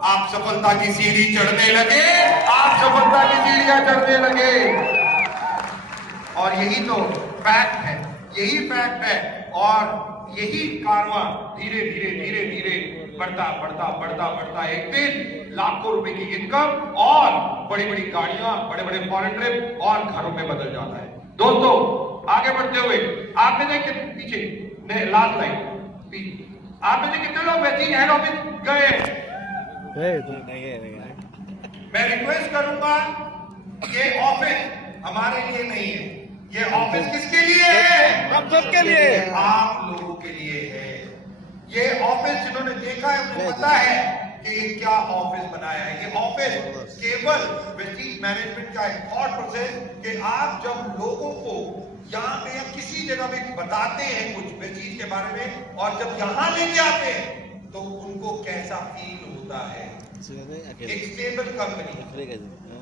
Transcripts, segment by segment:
आप सफलता की सीढ़ी चढ़ने लगे, आप सफलता की सीढ़ियां चढ़ने लगे। और यही तो फैक्ट है, यही फैक्ट है। और यही कारवां धीरे धीरे धीरे धीरे बढ़ता बढ़ता बढ़ता बढ़ता एक दिन लाखों रुपए की इनकम और बड़ी बड़ी गाड़ियां, बड़े बड़े फॉरेन ट्रिप और घरों में बदल जाता है। दोस्तों आगे बढ़ते हुए आपने देखे पीछे लास्ट लाइन, आपने देखे कितने लोग वैसे हेड ऑफिस गए। मैं रिक्वेस्ट करूंगा, ये ऑफिस हमारे लिए नहीं है, ये ऑफिस किसके लिए है? हम सबके लिए, आप लोगों के लिए है। ये ऑफिस जिन्होंने देखा है उन्हें पता है कि ये क्या ऑफिस बनाया है। ये ऑफिस केवल वेस्टीज मैनेजमेंट का एक थॉट प्रोसेस कि आप जब लोगों को यहाँ पे या किसी जगह पे बताते हैं कुछ वेस्टीज के बारे में और जब यहाँ लेके आते हैं तो उनको कैसा फील होता है। एक स्टेबल कंपनी,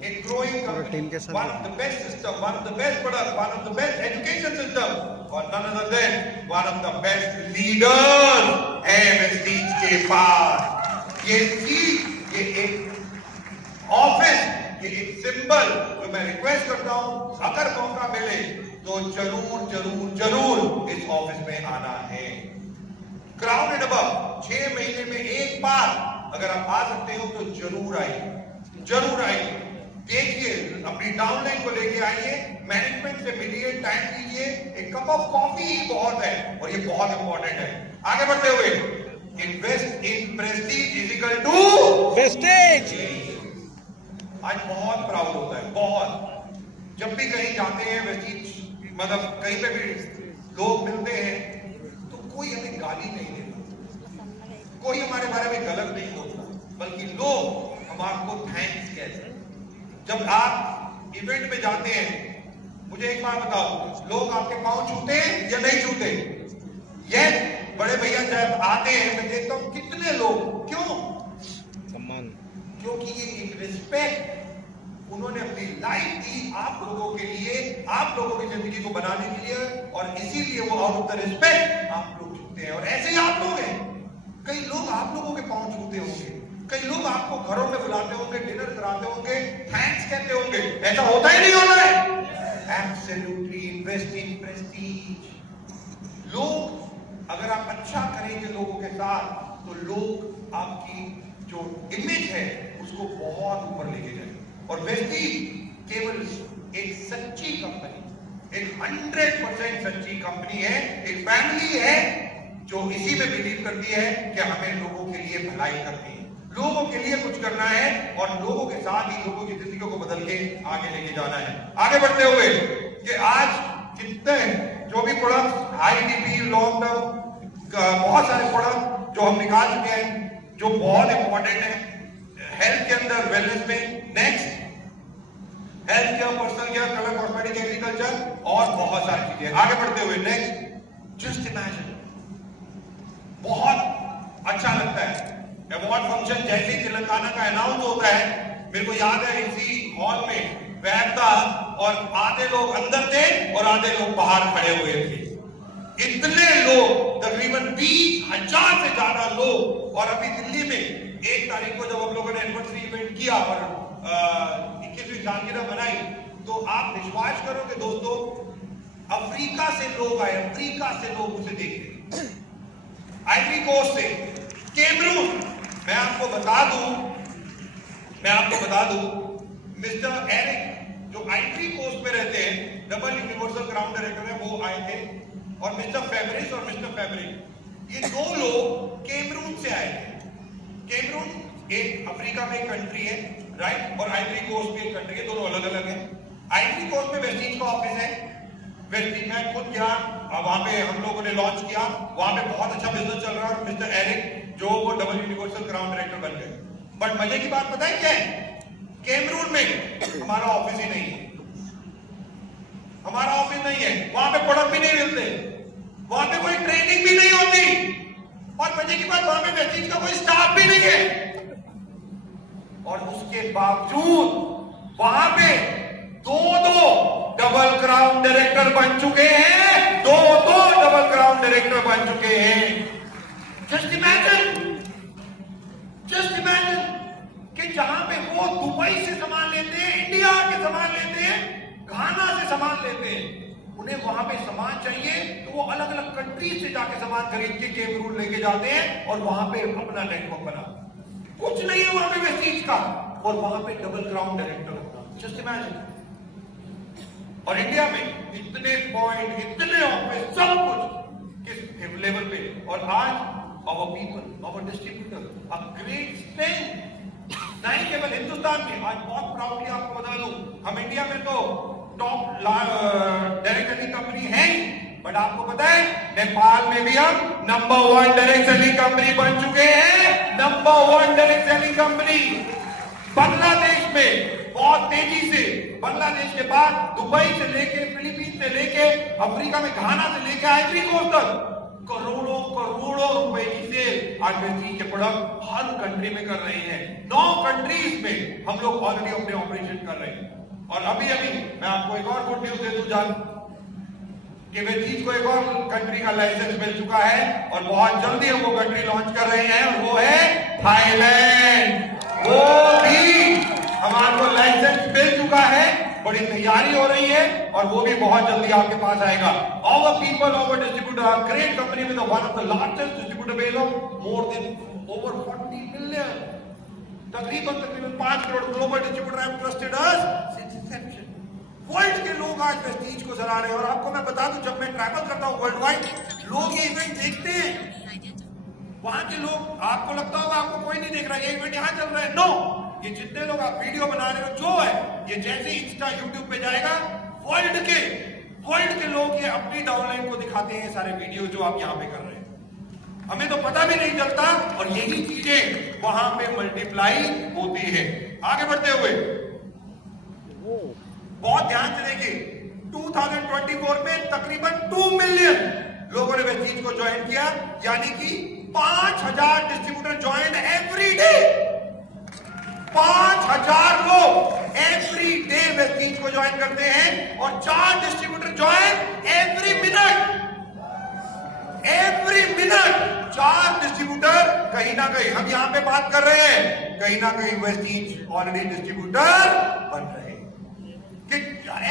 एक growing company, one of the best system, one of the best product, one of the best education system, और none other than one of the best leaders है वेस्टीज के पास। ये चीज, ये एक ऑफिस, ये एक सिंबल जो मैं रिक्वेस्ट करता हूं, अगर मौका मिले तो जरूर जरूर जरूर इस ऑफिस में आना है। क्राउन एंड अबव 6 महीने में एक बार अगर आप आ सकते हो तो जरूर आइए, जरूर आइए। देखिए, अपनी डाउनलाइन को लेके आइए, मैनेजमेंट से मिलिए, टाइम दीजिए। एक कप ऑफ कॉफी ही बहुत है और ये बहुत इंपॉर्टेंट है। आगे बढ़ते हुए, invest in prestige is equal to wastage. आज बहुत प्राउड होता है, बहुत। जब भी कहीं जाते हैं वेस्टीज, मतलब कहीं पे भी लोग मिलते हैं तो कोई हमें गाली नहीं देता, कोई हमारे बारे में गलत नहीं बोलता, बल्कि लोग हमारे को थैंक्स कहते हैं। जब आप इवेंट में जाते हैं, मुझे एक बात बताओ, लोग आपके पांव छूते हैं या नहीं छूते? यस, बड़े भैया जब आते हैं मैं देखता हूं कितने लोग, क्यों? सम्मान, क्योंकि ये एक रिस्पेक्ट उन्होंने अपनी लाइफ दी आप लोगों के लिए, आप लोगों की जिंदगी को बनाने के लिए, और इसीलिए वो आउट ऑफ द रिस्पेक्ट आप लोग छूते हैं। और ऐसे ही आप लोग हैं, कई लोग आप लोगों के पांव छूते होंगे, कई लोग आपको घरों में बुलाते होंगे, डिनर कराते होंगे, थैंक्स कहते होंगे। ऐसा होता ही नहीं होता है? Absolutely, invest in Prestige. लोग अगर आप अच्छा करेंगे लोगों के साथ तो लोग आपकी जो इमेज है उसको बहुत ऊपर लेके जाएंगे। और वेस्टीज केवल एक सच्ची कंपनी, एक 100% सच्ची कंपनी है, एक फैमिली है जो इसी में बिलीव करती है कि हमें लोगों के लिए भलाई करनी है, लोगों के लिए कुछ करना है और लोगों के साथ ही लोगों की जिंदगियों को बदल के आगे लेके जाना है। आगे बढ़ते हुए कि आज कितने जो भी product high DP, long term, बहुत सारे प्रोडक्ट जो हम निकाल चुके हैं जो बहुत इंपॉर्टेंट है हेल्थ के अंदर, वेलनेस में। Next, health care, personal care, colour cosmetic, agriculture और बहुत सारी चीजें। आगे बढ़ते हुए नेक्स्ट, जस्ट इमेजिन, बहुत अच्छा लगता है अवार्ड फंक्शन जैसे ही तेलंगाना का अनाउंस होता है, मेरे को याद है इसी हॉल में बैठता और आधे लोग अंदर थे और आधे लोग बाहर खड़े हुए थे। इतने लोग, तकरीबन 20,000 से ज्यादा लोग। और अभी दिल्ली में 1 तारीख को जब हम लोगों ने एनिवर्सरी इवेंट किया और 21वीं सालगिरह बनाई, तो आप विश्वास करोगे दोस्तों, अफ्रीका से लोग आए, अफ्रीका से लोग उसे देखते, आइवरी कोस्ट से, कैमरून। मैं आपको बता दूं, मिस्टर एरिक जो आइवरी कोस्ट में रहते हैं, डबल यूनिवर्सल क्राउन डायरेक्टर है, वो आए थे। और मिस्टर फेब्रिस और मिस्टर फेब्रिक, ये 2 लोग कैमरून से आए थे। कैमरून एक अफ्रीका में एक कंट्री है, राइट, और आइवरी कोस्ट में एक कंट्री है, दोनों अलग अलग है। आइवरी कोस्ट में वेस्टीज का ऑफिस है, वेस्टीज में खुद गया, वहां पे हम लोगों ने लॉन्च किया, वहां पे बहुत अच्छा बिजनेस चल रहा है। मिस्टर एरिक जो वो डबल यूनिवर्सल क्राउन डायरेक्टर बन गए। बट मजे की बात पता है क्या है? कैमरून में हमारा ऑफिस ही नहीं है, हमारा ऑफिस नहीं है, वहां पे प्रोडक्ट भी नहीं मिलते, वहां पे कोई ट्रेनिंग भी नहीं होती, और मजे की बात वहां पे वेस्टीज का कोई स्टाफ भी नहीं है। और उसके बावजूद वहां पे 2 डबल क्राउन डायरेक्टर बन चुके हैं, 2 डबल क्राउन डायरेक्टर बन चुके हैं। Just imagine, just imagine. वो दुबई से सामान लेते हैं, इंडिया के सामान लेते हैं, घाना से सामान लेते हैं। उन्हें वहां पे सामान चाहिए तो वो अलग अलग कंट्री से जाके सामान खरीद के कैमरून लेके जाते हैं और वहां पे अपना नेटवर्क बनाते हैं। कुछ नहीं है वहां पे वेस्टीज का, और वहां पे डबल ग्राउंड डायरेक्टर होता है। Just imagine. और इंडिया में इतने पॉइंट, इतने ऑफिस, सब कुछ किस लेवल पे। और आज our people, our distributor, a great strength। नहीं केवल हिंदुस्तान में, आज बहुत प्राउडली आपको बता दूं, हम इंडिया में तो टॉप डायरेक्ट सेलिंग कंपनी है ही, बट आपको पता है नेपाल में भी हम नंबर 1 डायरेक्ट सेलिंग कंपनी बन चुके हैं। Number 1 direct selling company. Bangladesh में बहुत तेजी से, बांग्लादेश के बाद दुबई से लेके, फिलीपींस से लेके, अफ्रीका में घाना से लेके आइवरी कोस्ट तक करोड़ों करोड़ों रुपए की सेल आज वेस्टीज के प्रोडक्ट हर कंट्री में कर रहे हैं। 9 कंट्रीज में हम लोग ऑलरेडी अपने ऑपरेशन कर रहे हैं। और अभी अभी मैं आपको एक और गुड न्यूज दे दूं जान कि वेस्टीज को एक और कंट्री का लाइसेंस मिल चुका है और बहुत जल्दी हम वो कंट्री लॉन्च कर रहे हैं, और वो है थाईलैंड। वो भी हमारे को लाइसेंस मिल चुका है, बड़ी तैयारी हो रही है और वो भी बहुत जल्दी आपके पास आएगा। Our people, our distributor, a great company with one of the largest distributor base of more than over 40 million। तकरीबन 5 crore global distributor have trusted us since inception। World के लोग आज वेस्टीज को सराह रहे हैं। और आपको मैं बता दूं, जब मैं ट्रैवल करता हूं वर्ल्ड वाइड, लोग ये इवेंट देखते हैं। वहां के लोग, आपको लगता होगा आपको कोई नहीं देख रहा, ये इवेंट यहां चल रहा है। नो, ये जितने लोग आप वीडियो बना रहे हो, जो है ये जैसे इंस्टा यूट्यूब पे जाएगा, वर्ल्ड के लोग ये अपनी डाउनलाइन को दिखाते हैं, सारे वीडियो जो आप यहाँ पे कर रहे हैं। हमें तो पता भी नहीं चलता, और यही चीजें वहां पे मल्टीप्लाई होती है। आगे बढ़ते हुए बहुत ध्यान से देखिए, 2024 में तकरीबन 2 मिलियन लोगों ने वेस्टीज को ज्वाइन किया, यानी कि 5000 डिस्ट्रीब्यूटर ज्वाइन एवरी डे। 5000 लोग एवरी डे वेस्टीज को ज्वाइन करते हैं, और 4 distributor join every minute. 4 distributor कहीं ना कहीं, हम यहां पे बात कर रहे हैं, कहीं ना कहीं वेस्टीज ऑलरेडी डिस्ट्रीब्यूटर बन रहे हैं कि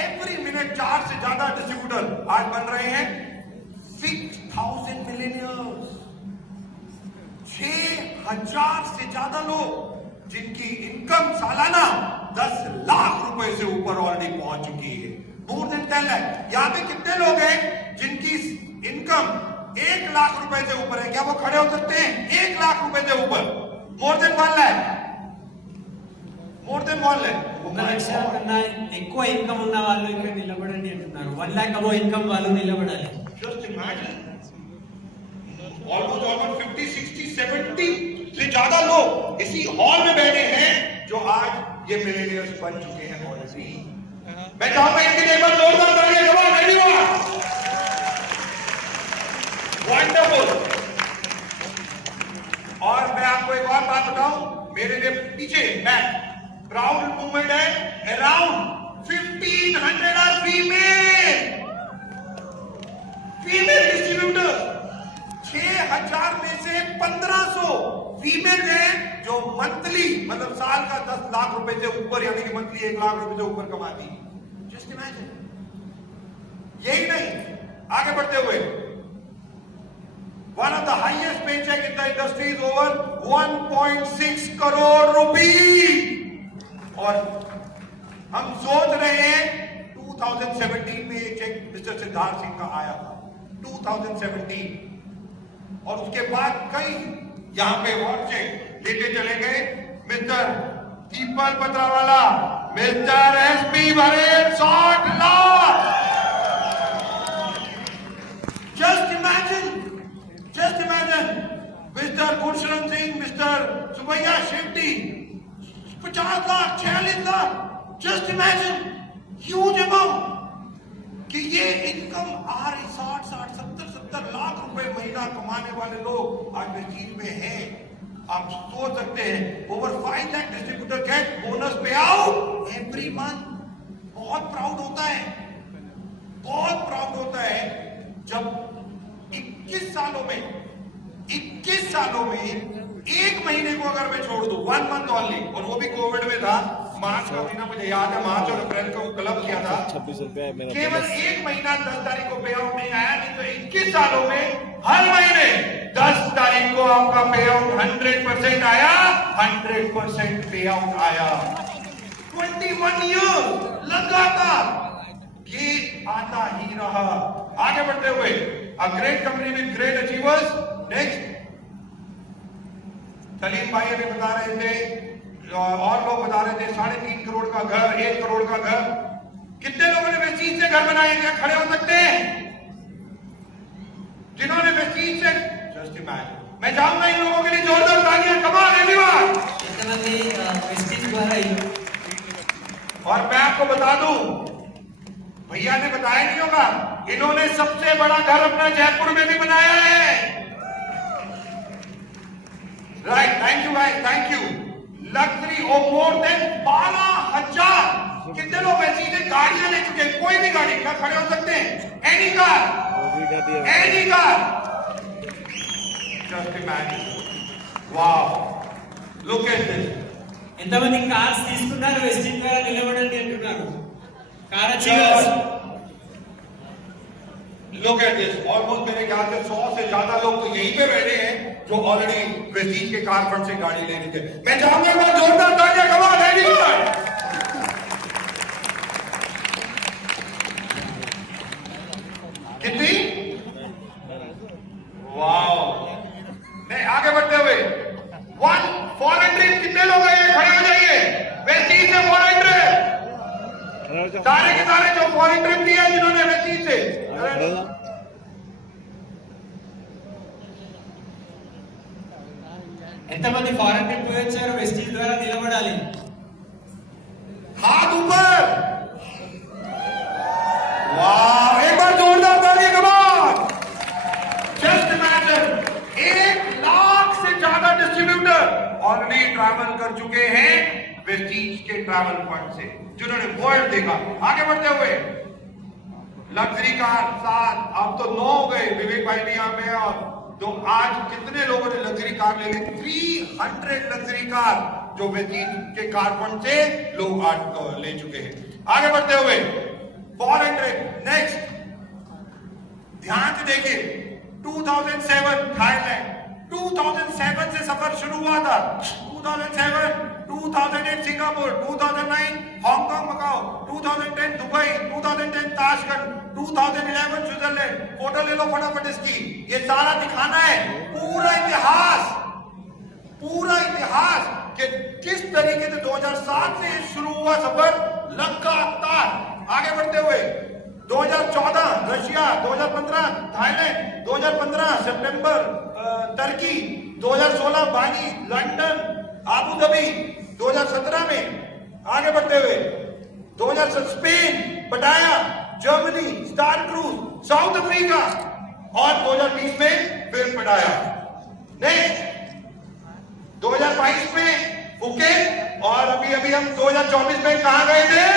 एवरी मिनट 4 से ज्यादा डिस्ट्रीब्यूटर आज बन रहे हैं। 6000 मिलेनियर्स, 6000 से ज्यादा लोग जिनकी इनकम सालाना 10 लाख रुपए से ऊपर ऑलरेडी पहुंच चुकी है। More than 10 lakh. यहां पे कितने लोग हैं जिनकी इनकम 1 लाख रुपए से ऊपर है? क्या वो खड़े हो सकते हैं? 1 लाख रुपए से ऊपर। More than 1 lakh, more than 1 lakh. ఒక లక్ష కన్నా ఎక్కువ ఇన్కమ్ ఉన్న వాళ్ళు ఇక్కడ నిలబడండి అంటున్నారు. 1 lakh అబో ఇన్కమ్ వాళ్ళు నిలబడాలి. Just imagine, almost 50, 60, 70 से ज्यादा लोग इसी हॉल में बैठे हैं जो आज ये मिलेनियर्स बन चुके हैं ऑलरेडी। मैं चाहूंगा इनके लिए एक बार जोरदार तालियां। जवाब एवरीवन, वंडरफुल। और मैं आपको एक और बात बताऊं, मेरे लिए पीछे बैक प्राउड मूवमेंट है। Around 1500 are female distributor. 6000 में से 1500 फीमेल हैं जो मंथली, मतलब साल का 10 लाख रुपए से ऊपर, यानी कि मंथली 1 लाख रुपए से ऊपर कमाती है। Just imagine. यही नहीं, आगे बढ़ते हुए, one of the highest paycheck in the industry is over 1.6 crore रुपए। और हम सोच रहे हैं 2017 में एक चेक मिस्टर सिद्धार्थ सिंह का आया था, 2017, और उसके बाद कई यहां पे और चेक लेते चले गए। मिस्टर दीपक पत्रावाला, मिस्टर एसपी भरे 60 lakh. Just imagine, mister Gursharan Singh, mister Subbaiah Shetty 50 lakh, 46 lakh. Just imagine, huge amount. कि ये इनकम आ रही 60, 70 लाख रुपए महीना कमाने वाले लोग आज वेस्टीज में हैं। आप सोच सकते हैं, over 5 lakh distributor gate bonus पे आउट एवरी मंथ। बहुत प्राउड होता है, बहुत प्राउड होता है जब 21 सालों में एक महीने को अगर मैं छोड़ दूं, 1 मंथ ओनली, और वो भी कोविड में था, मार्च का महीना मुझे याद है, मार्च और अप्रैल को क्लब किया था, 26 रुपया मेरा केवल बोनस। एक महीना 10 तारीख को पे आउट नहीं आया, नहीं तो 21 सालों में हर महीने 10 तारीख को आपका पे आउट 100% आया, 100% पे आउट आया। 21 ईयर्स लगातार ये आता ही रहा। आगे बढ़ते हुए, a great company with great achievers. Next, Salim भाई अभी बता रहे थे और लोग बता रहे थे 3.5 करोड़ का घर, 1 करोड़ का घर। कितने लोगों ने वेस्टीज से घर बनाए हैं? खड़े हो सकते हैं जिन्होंने वेस्टीज से? Just imagine. मैं चाहूंगा इन लोगों के लिए जोरदार तालियां। Come on everyone. ఎంతమంది వెస్టీజ్ ద్వారా ఇల్లు? और मैं आपको बता दूं, भैया ने बताया नहीं होगा, इन्होंने सबसे बड़ा घर अपना जयपुर में भी बनाया है। Right, thank you guys, thank you. Luxury और मोर देन 12,000। कितने लोग ऐसी गाड़ियां ले चुके हैं? कोई भी गाड़ी, क्या खड़े हो सकते हैं? Any car, any car. Just imagine, wow, look at this. ఎంతమంది కార్స్ తీసుకున్నారు? వెస్టీజ్ ద్వారా నిలబడండి అంటున్నారు. Car achievers. Look at this, almost मेरे ख्याल से 100 से ज्यादा लोग तो यहीं पे बैठे हैं जो ऑलरेडी वेस्टीज के कार फंड से गाड़ी ले थे। मैं चाहूंगा एक बार जोरदार तालियां। Come on everyone. कितनी? वाओ। नहीं, आगे बढ़ते हुए, 1 फॉरेन ट्रिप। कितने लोग हैं? खड़े हो जाइए। वेस्टीज से फॉरेन ट्रिप, सारे के सारे जो फॉरेन ट्रिप दिया जिन्होंने वेस्टीज से। ఎంతమంది ఫారెన్ ట్రిప్ వచ్చారు? వెస్టీజ్ ద్వారా నిలబడాలి. हाथ ऊपर। वाह, एक बार जोरदार ताली। Come on. Just imagine, 1 lakh से ज्यादा डिस्ट्रीब्यूटर ऑलरेडी ट्रैवल कर चुके हैं वेस्टीज के ट्रैवल फंड से, जिन्होंने वर्ल्ड देखा। आगे बढ़ते हुए, लग्जरी कार 7, अब तो 9 हो गए। विवेक भाई भी यहाँ पे हैं। और तो आज कितने लोगों ने लग्जरी कार ले ली? 300 लग्जरी कार जो वेस्टीज के कार फंड से लोग आज ले चुके हैं। आगे बढ़ते हुए, फॉरेन ट्रिप। नेक्स्ट, ध्यान से देखिए, 2007 थाईलैंड। 2007 से सफर शुरू हुआ था। 2007, 2008 Singapore, 2009 Hong Kong Macau, 2010 Dubai, 2010 Tashkent, 2011 Switzerland. Photo ले लो फटाफट इसकी। ये सारा दिखाना है पूरा इतिहास, पूरा इतिहास कि किस तरीके से 2007 से शुरू हुआ सफर लगातार। आगे बढ़ते हुए, 2014 रशिया, 2015 थाईलैंड, 2015 सितंबर टर्की, 2016 बाली, लंदन, आबू धाबी, 2017 में। आगे बढ़ते हुए, 2017 स्पेन, पटाया, Germany, star cruise, south Africa, और 2020 में फिर पटाया। नेक्स्ट, 2022 में फुकेट, और अभी अभी हम 2024 में कहां गए थे?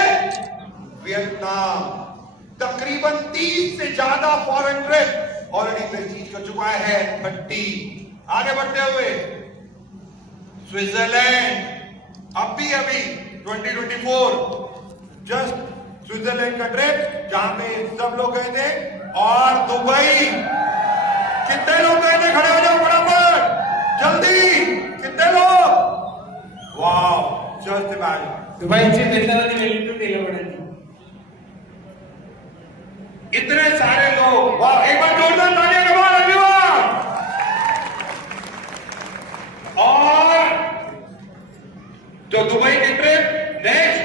वियतनाम। तकरीबन 30 से ज्यादा फॉरेन ट्रिप ऑलरेडी वेस्टीज कर चुका है, 30। आगे बढ़ते हुए, स्विट्जरलैंड, अभी 2024 जस्ट स्विट्जरलैंड का ट्रिप जहां पे सब लोग गए थे, और दुबई। कितने लोग गए थे? खड़े हो जाओ फटाफट, जल्दी। कितने लोग? वाह, जस्ट इमेजिन। దుబాయ్ నుంచి ఎంతమంది వెళ్ళిండ్రు? నిలబడండి. इतने सारे लोग। वाह, एक बार जोरदार तालियां। Come on everyone. और जो दुबई की ट्रिप, नेक्स्ट